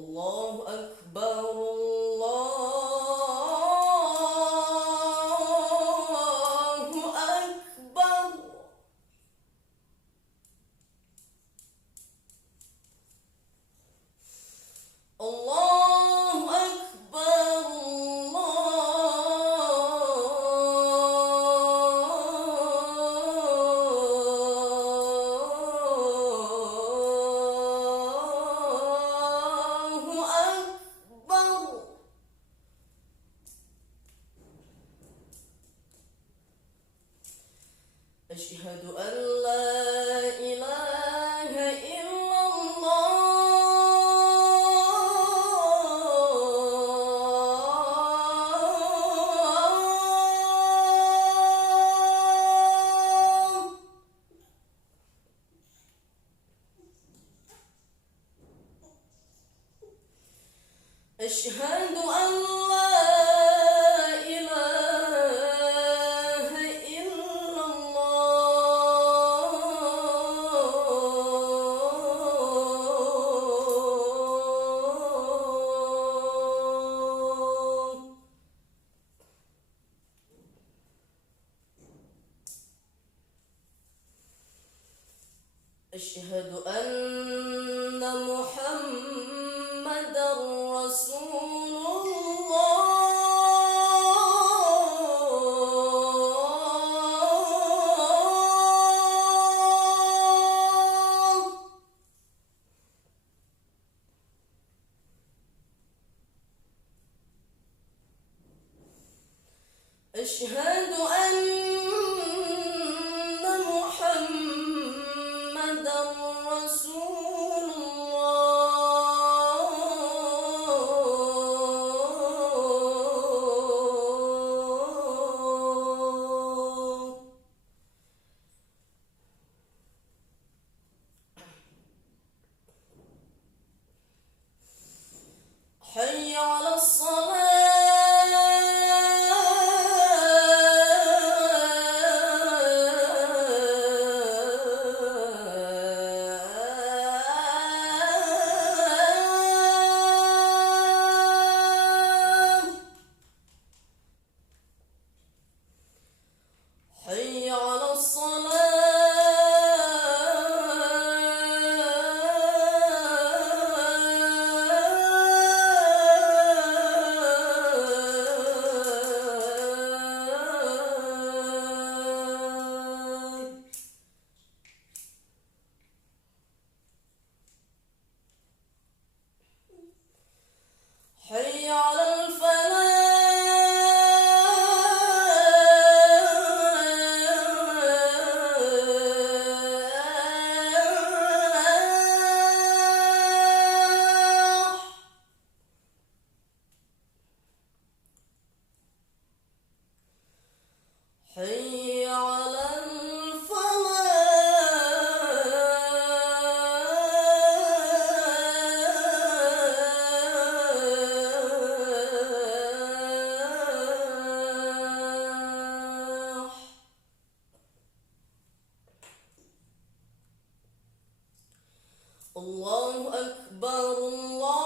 الله أكبر الله أكبر. الله أكبر الله أكبر. أشهد أن لا إله إلا الله. أشهد أن لا إله إلا الله. أشهد أن محمدًا رسول الله. أشهد أن محمدًا رسول الله. حي على الصلاة. حي على الصلاة. حي على الفلاح. حي على الفلاح. الله أكبر الله